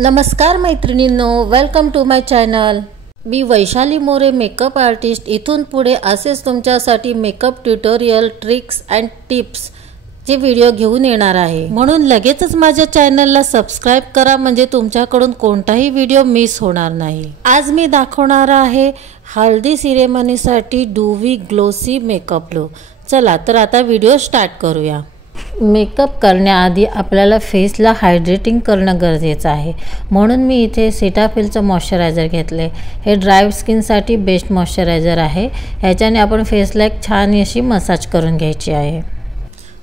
नमस्कार मैत्रिणींनो, welcome to my channel. मी वैशाली मोरे, मेकअप आर्टिस्ट। इथून पुढे असेच तुमच्यासाठी makeup tutorial, tricks and tips चे व्हिडिओ घेऊन येणार आहे। म्हणून लगेचच माझ्या चॅनलला सबस्क्राइब करा, म्हणजे तुमच्याकडून कोणताही व्हिडिओ मिस होणार नाही। आज मी दाखवणार आहे हल्दी सेरेमनीसाठी डूवी ग्लोसी मेकअप लुक। चला तर आता व्हिडिओ स्टार्ट करूया। मेकअप करण्याआधी आपल्याला फेसला हायड्रेटिंग करणं गरजेचं आहे, म्हणून मी इथे सीटाफिलचं मॉइश्चरायझर घेतले। हे ड्राय स्किनसाठी बेस्ट मॉइश्चरायझर आहे। ह्याच्याने आपण फेसला एक छान अशी मसाज करून घ्यायची आहे।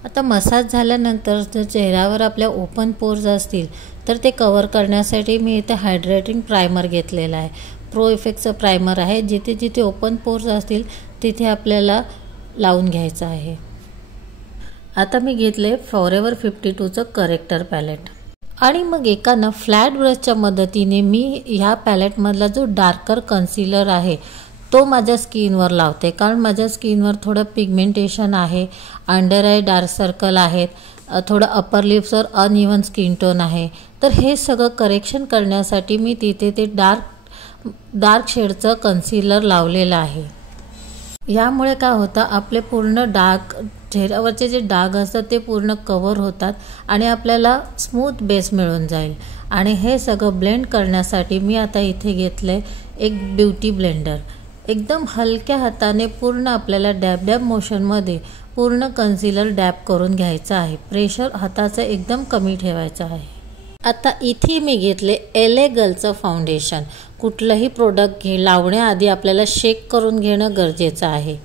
आता मसाज झाल्यानंतर जर चेहऱ्यावर आपल्या ओपन पोर्स असतील तर ते कव्हर करण्यासाठी मी इथे हायड्रेटिंग प्रायमर घेतलेला आहे। प्रो इफेक्टचं प्रायमर आहे। जिथे जिथे ओपन पोर्स असतील तिथे आपल्याला लावून घ्यायचं आहे। आता मी घेतले फॉरेवर 52चं करेक्टर पॅलेट आणि मग एका फ्लॅट ब्रशच्या मदतीने मी ह्या पॅलेटमधला जो डार्कर कन्सिलर आहे तो माझ्या स्किनवर लावते, कारण माझ्या स्किनवर थोडं पिगमेंटेशन आहे, अंडर आय डार्क सर्कल आहेत, थोडं अपर लिप्सवर अनइव्हन स्किन टोन आहे। तर हे सगळं करेक्शन करण्यासाठी मी तिथे ते डार्क शेडचं कन्सिलर लावलेलं आहे। यामुळे काय होतं, आपले पूर्ण डार्क चेहऱ्यावरचे जे डाग असतात ते पूर्ण कव्हर होतात आणि आपल्याला स्मूथ बेस मिळून जाईल। आणि हे सगळं ब्लेंड करण्यासाठी मी आता इथे घेतले एक ब्युटी ब्लेंडर। एकदम हलक्या हाताने पूर्ण आपल्याला डॅब डॅब मोशनमध्ये पूर्ण कन्सिलर डॅब करून घ्यायचं आहे। प्रेशर हाताचं एकदम कमी ठेवायचं आहे। आता इथे मी घेतले एले गर्लचं फाउंडेशन। कुठलंही प्रोडक्ट लावण्याआधी आपल्याला शेक करून घेणं गरजेचं आहे।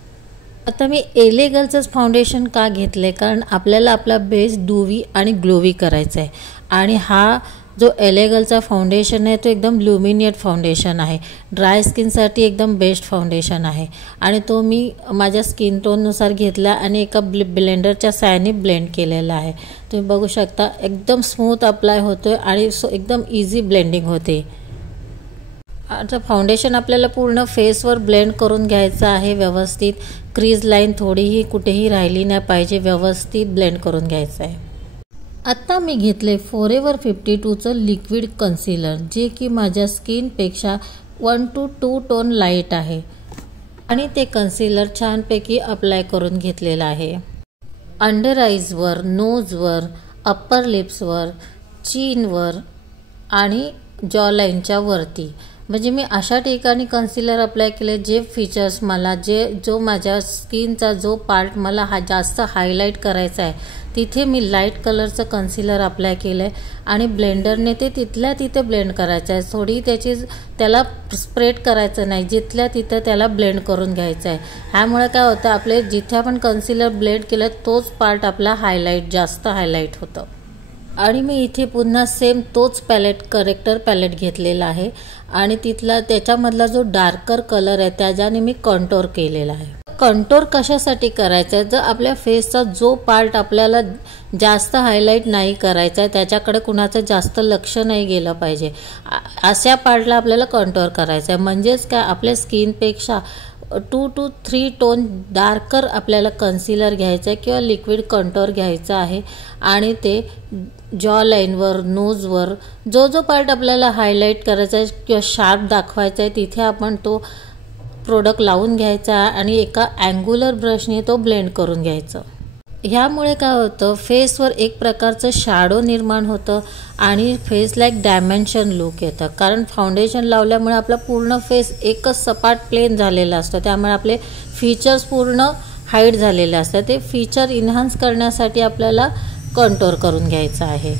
आता मी एले गर्लचंच फाउंडेशन का घेतले, कारण आपल्याला आपला बेस डूवी आणि ग्लोवी करायचा आहे। आणि हा जो एले गर्लचा फाउंडेशन आहे तो एकदम ल्युमिनेट फाउंडेशन आहे। ड्राय स्किनसाठी एकदम बेस्ट फाउंडेशन आहे आणि तो मी माझ्या स्किन टोननुसार घेतला आणि एका ब्लेंडरच्या साहाय्याने ब्लेंड केलेला आहे। तुम्ही बघू शकता एकदम स्मूथ अप्लाय होतोय आणि एकदम इझी ब्लेंडिंग होते। आता फाउंडेशन आपल्याला पूर्ण फेसवर ब्लेंड करून घ्यायचं आहे व्यवस्थित। क्रीज लाईन थोडीही कुठेही राहिली नाही पाहिजे, व्यवस्थित ब्लेंड करून घ्यायचं आहे। आता मी घेतले फॉरेवर 52चं लिक्विड कन्सिलर, जे की माझ्या स्किनपेक्षा 1 to 2 टोन लाईट आहे आणि ते कन्सिलर छानपैकी अप्लाय करून घेतलेलं आहे। अंडर आईजवर, नोजवर, अप्पर लिप्सवर, चीनवर आणि जॉ लाईनच्या वरती, म्हणजे मी अशा ठिकाणी कन्सिलर अप्लाय केले जे फीचर्स मला जो माझ्या स्किनचा जो पार्ट मला जास्त हायलाईट करायचा आहे तिथे मी लाईट कलरचं कन्सिलर अप्लाय केलं आहे आणि ब्लेंडरने ते तिथल्या तिथे ब्लेंड करायचं आहे। थोडी त्याला स्प्रेड करायचं नाही, जिथल्या तिथं त्याला ब्लेंड करून घ्यायचं आहे। ह्यामुळे काय होतं, आपले जिथे आपण कन्सिलर ब्लेंड केलं तोच पार्ट आपला जास्त हायलाईट होतं। आणि मी इथे पुन्हा सेम तोच करेक्टर पॅलेट घेतलेला आहे आणि त्याच्यामधला जो डार्कर कलर आहे त्याच्याने मी कंटोर केलेला आहे। कंटोर कशासाठी करायचं आहे, जर आपल्या फेसचा जो पार्ट आपल्याला जास्त हायलाईट नाही करायचा आहे, त्याच्याकडे कुणाचं जास्त लक्ष नाही गेलं पाहिजे, अशा पार्टला आपल्याला कंटोर करायचं आहे। म्हणजेच काय, आपल्या स्किनपेक्षा 2 to 3 टोन डार्कर आपल्याला कन्सिलर घ्यायचं आहे किंवा लिक्विड कंटोर घ्यायचं आहे आणि ते जॉ लाईनवर, नोजवर जो पार्ट आपल्याला हायलाईट करायचा आहे किंवा शार्प दाखवायचा आहे तिथे आपण तो प्रोडक्ट लावून घ्यायचा आणि एका अँग्युलर ब्रशने तो ब्लेंड करून घ्यायचं। ह्यामुळे काय होतं, फेसवर एक प्रकारचं शॅडो निर्माण होतं आणि फेसला एक डायमेन्शन लुक येतं, कारण फाउंडेशन लावल्यामुळे आपला पूर्ण फेस एकच सपाट प्लेन झालेला असतो, त्यामुळे आपले फीचर्स पूर्ण हाईड झालेले असतात। ते फीचर इन्हान्स करण्यासाठी आपल्याला कंटोर करून घ्यायचं आहे।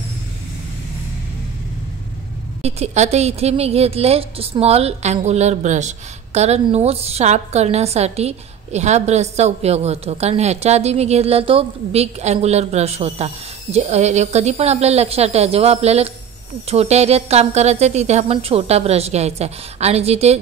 आता इथे मी घेतले स्मॉल अँग्युलर ब्रश, कारण नोज शार्प करण्यासाठी ह्या ब्रशचा उपयोग होतो, कारण ह्याच्या आधी मी घेतला तो बिग अँग्युलर ब्रश होता। कधी पण आपल्या लक्षात आहे, जेव्हा आपल्याला छोट्या एरियात काम करायचं आहे तिथे आपण छोटा ब्रश घ्यायचा आहे आणि जिथे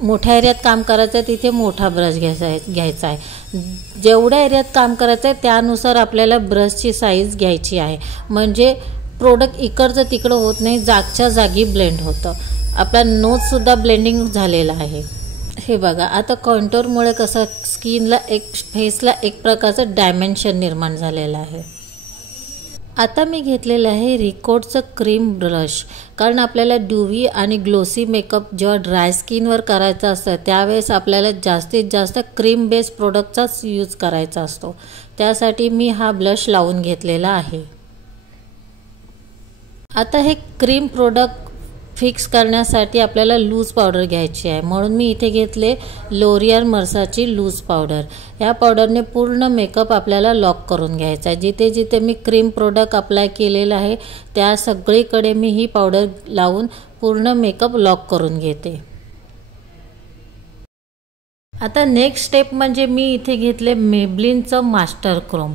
मोठ्या एरियात काम करायचं आहे तिथे मोठा ब्रश घ्यायचा आहे। जेवढ्या एरियात काम करायचं आहे त्यानुसार आपल्याला ब्रशची साईज घ्यायची आहे, म्हणजे प्रोडक्ट इकडचं तिकडं होत नाही, जागच्या जागी ब्लेंड होतं। आपला नोजसुद्धा ब्लेंडिंग झालेला आहे। हे बघा, आता कंटोरमुळे कसं फेसला एक प्रकारचं डायमेन्शन निर्माण झालेलं आहे। आता मी घेतलेलं आहे रिकोडचं क्रीम ब्रश, कारण आपल्याला ड्यूवी आणि ग्लोसी मेकअप जेव्हा ड्राय स्किनवर करायचा असतं त्यावेळेस आपल्याला जास्तीत जास्त क्रीम बेस प्रोडक्टचाच यूज करायचा असतो. त्यासाठी मी हा ब्लश लावून घेतलेला आहे. आता हे क्रीम प्रोडक्ट फिक्स करण्यासाठी आपल्याला लूज पावडर घ्यायची आहे, म्हणून मी इथे घेतले लोरियल मर्साची लूज पावडर. या पावडरने पूर्ण मेकअप आपल्याला लॉक करून घ्यायचा आहे. जिथे जिथे मी क्रीम प्रोडक्ट अप्लाय केलेलं आहे त्या सगळीकडे मी ही पावडर लावून पूर्ण मेकअप लॉक करून घेते. आता नेक्स्ट स्टेप म्हणजे मी इथे घेतले मेबलिनचं मास्टर क्रोम.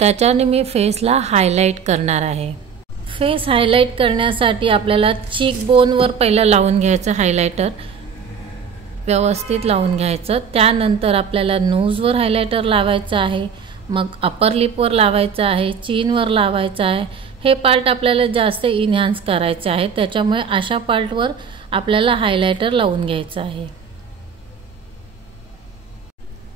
त्याच्याने मी फेसला हायलाइट करणार आहे. फेस हायलाइट करण्यासाठी आपल्याला चीक बोनवर पहिला लावून घ्यायचं हायलायटर, व्यवस्थित लावून घ्यायचं. त्यानंतर आपल्याला नोजवर हायलायटर लावायचं आहे, मग अपर लिपवर लावायचं आहे, चीनवर लावायचं आहे. हे पार्ट आपल्याला जास्त इन्हान्स करायचे आहे, त्याच्यामुळे अशा पार्टवर आपल्याला हायलायटर लावून घ्यायचं आहे.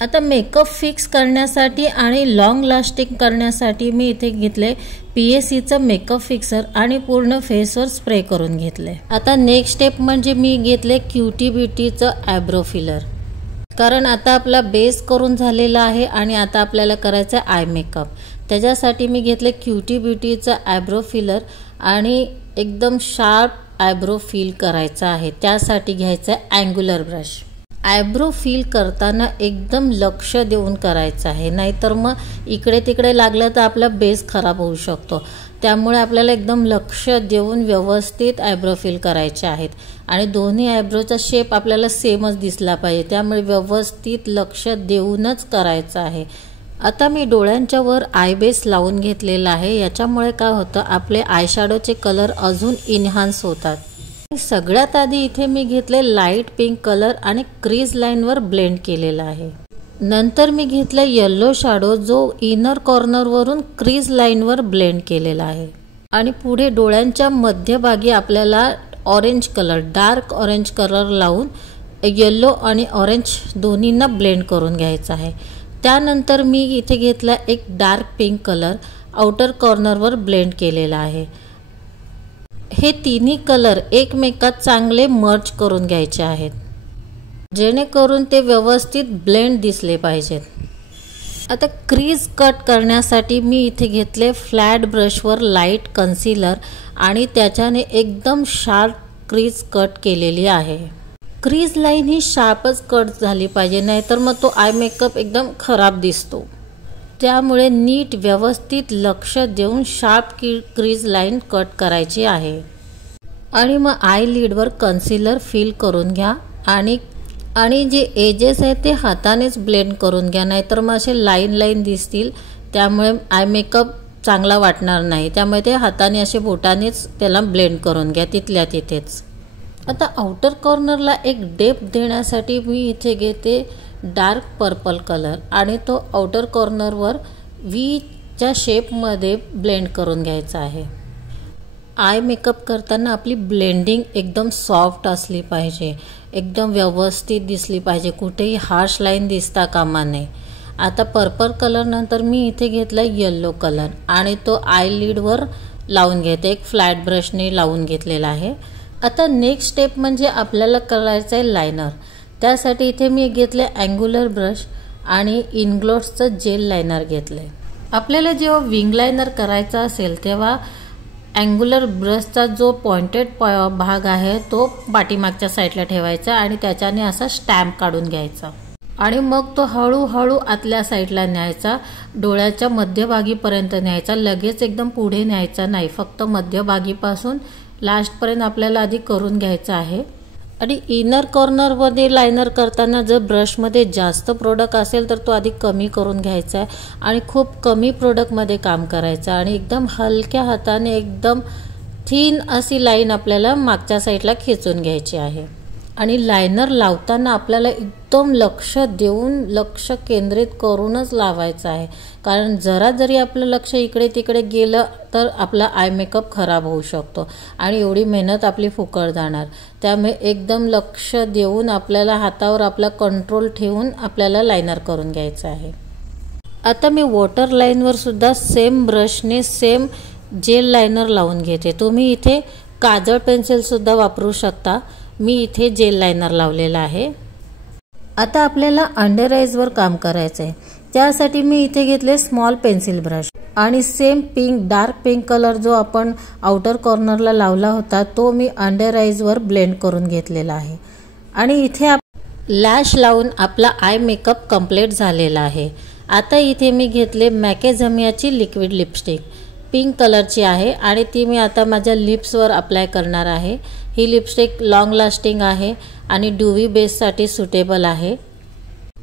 आता मेकअप फिक्स करण्यासाठी आणि लॉंग लास्टिंग करण्यासाठी मी इथे घेतले PACचं मेकअप फिक्सर आणि पूर्ण फेसवर स्प्रे करून घेतले. आता नेक्स्ट स्टेप म्हणजे मी घेतले क्युटी ब्युटीचं आयब्रो फिलर, कारण आता आपला बेस करून झालेला आहे आणि आता आपल्याला करायचं आहे आय मेकअप. त्याच्यासाठी मी घेतले क्युटी ब्युटीचं आयब्रो फिलर आणि एकदम शार्प आयब्रो फील करायचा आहे. त्यासाठी घ्यायचं आहे अँग्युलर ब्रश. आयब्रो फील करताना एकदम लक्ष देऊन करायचं आहे, नाहीतर मग इकडे तिकडे लागलं तर आपला बेस खराब होऊ शकतो. त्यामुळे आपल्याला एकदम लक्ष देऊन व्यवस्थित आयब्रो फील करायचे आहेत आणि दोन्ही आयब्रोचा शेप आपल्याला सेमच दिसला पाहिजे, त्यामुळे व्यवस्थित लक्ष देऊनच करायचं आहे. आता मी डोळ्यांच्या वर आय बेस लावून घेतलेला आहे. याच्यामुळे काय होतं, आपले आयशॅडोचे कलर अजून इन्हान्स होतात. सगळ्यात आधी इथे मी घेतले लाईट पिंक कलर आणि क्रीज लाईनवर ब्लेंड केलेला आहे. नंतर मी घेतला येलो शॅडो जो इनर कॉर्नरवरून क्रीज लाईनवर ब्लेंड केलेला आहे. आणि पुढे डोळ्यांच्या मध्यभागी आपल्याला orange colour, dark orange colour लावून येलो आणि ऑरेंज दोन्हींना ब्लेंड करून घ्यायचा आहे. त्यानंतर मी इथे घेतला एक डार्क पिंक कलर आउटर कॉर्नरवर ब्लेंड केलेला आहे. हे तिन्ही कलर एकमेकात चांगले मर्ज करून घ्यायचे आहेत, जेणेकरून ते व्यवस्थित ब्लेंड दिसले पाहिजेत. आता क्रीज कट करण्यासाठी मी इथे घेतले फ्लॅट ब्रशवर लाईट कन्सिलर आणि त्याच्याने एकदम शार्प क्रीज कट केलेली आहे. क्रीज लाईन ही शार्पच कट झाली पाहिजे, नाहीतर मग तो आय मेकअप एकदम खराब दिसतो. त्यामुळे नीट व्यवस्थित लक्ष देऊन शार्प क्रीज लाईन कट करायची आहे. आणि मग आय लिडवर कन्सिलर फिल करून घ्या आणि जे एजेस आहेत ते हातानेच ब्लेंड करून घ्या, नाहीतर मग असे लाईन दिसतील, त्यामुळे आय मेकअप चांगला वाटणार नाही. त्यामुळे ते हाताने असे बोटानेच त्याला ब्लेंड करून घ्या तिथल्या तिथेच. आता आउटर कॉर्नरला एक डेप्थ देण्यासाठी मी इथे घेते डार्क पर्पल कलर आणि तो आउटर कॉर्नरवर व्हीच्या शेपमध्ये ब्लेंड करून घ्यायचा आहे. आय मेकअप करताना आपली ब्लेंडिंग एकदम सॉफ्ट असली पाहिजे, एकदम व्यवस्थित दिसली पाहिजे, कुठेही हार्श लाईन दिसता कामा नये. आता पर्पल कलर नंतर मी इथे घेतला येलो कलर आणि तो आय लिडवर लावून घेते, एक फ्लॅट ब्रशने लावून घेतलेला आहे. आता नेक्स्ट स्टेप म्हणजे आपल्याला करायचं आहे लायनर. त्यासाठी इथे मी घेतले अँग्युलर ब्रश आणि इनग्लोट्सचं जेल लायनर घेतले. आपल्याला जेव्हा विंग लायनर करायचा असेल तेव्हा अँग्युलर ब्रशचा जो पॉइंटेड भाग आहे तो पाठीमागच्या साईडला ठेवायचा आणि त्याच्याने असा स्टॅम्प काढून घ्यायचा आणि मग तो हळूहळू आतल्या साईडला न्यायचा, डोळ्याच्या मध्यभागीपर्यंत न्यायचा. लगेच एकदम पुढे न्यायचा नाही, फक्त मध्यभागीपासून लास्टपर्यंत आपल्याला आधी करून घ्यायचं आहे. आणि इनर कॉर्नरमध्ये लायनर करताना जर ब्रशमध्ये जास्त प्रोडक्ट असेल तर तो आधी कमी करून घ्यायचा आहे आणि खूप कमी प्रोडक्टमध्ये काम करायचं आणि एकदम हलक्या हाताने एकदम थिन अशी लाईन आपल्याला मागच्या साईडला खेचून घ्यायची आहे. आणि लायनर लावताना आपल्याला एकदम लक्ष देऊन लक्ष केंद्रित करूनच लावायचं आहे, कारण जरा जरी आपलं लक्ष इकडे तिकडे गेलं तर आपला आय मेकअप खराब होऊ शकतो आणि एवढी मेहनत आपली फुकट जाणार. त्यामुळे एकदम लक्ष देऊन आपल्याला हातावर आपला कंट्रोल ठेवून आपल्याला लायनर करून घ्यायचं आहे. आता मी वॉटर लाईनवर सुद्धा सेम ब्रशने सेम जेल लायनर लावून घेते। तुम्ही इथे काजळ पेन्सिलसुद्धा वापरू शकता। मी इथे जेल लायनर लावलेला आहे। आता आपल्याला अंडर आईजवर काम करायचं आहे। त्यासाठी मी इथे घेतले स्मॉल पेन्सिल ब्रश आणि same pink dark pink colour जो आपण आउटर कॉर्नरला लावला होता तो मी अंडर आईजवर ब्लेंड करून घेतलेला आहे। आणि इथे लॅश लावून आपला आय मेकअप कंप्लीट झालेला आहे। आता इथे मी घेतले मॅकेझमियाची लिक्विड लिपस्टिक, पिंक कलरची आहे आणि ती मी आता माझ्या लिप्सवर अप्लाय करणार आहे। ही लिपस्टिक लॉंग लास्टिंग आहे आणि ड्यूवी बेससाठी सुटेबल आहे।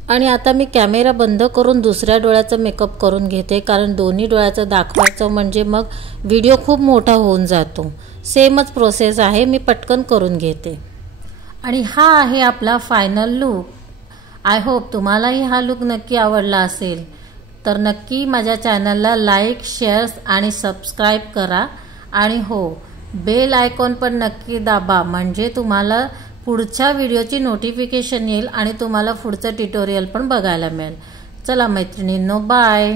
आणि आता मी कॅमेरा बंद करून दुसऱ्या डोळ्याचा मेकअप करून घेते, कारण दोन्ही डोळ्याचं दाखवायचं म्हणजे मग व्हिडिओ खूप मोठा होऊन जातो। सेमच प्रोसेस आहे, मी पटकन करून घेते। आणि हा आहे आपला फायनल लुक। आय होप तुम्हालाही हा लुक नक्की आवडला असेल, तर नक्की माझ्या चॅनलला लाईक, शेअर आणि सबस्क्राईब करा। आणि हो, बेल आयकॉन पण नक्की दाबा, म्हणजे तुम्हाला पुढच्या व्हिडिओची नोटिफिकेशन येईल आणि तुम्हाला पुढचं ट्युटोरियल पण बघायला मिळेल। चला मैत्रिणींनो, बाय।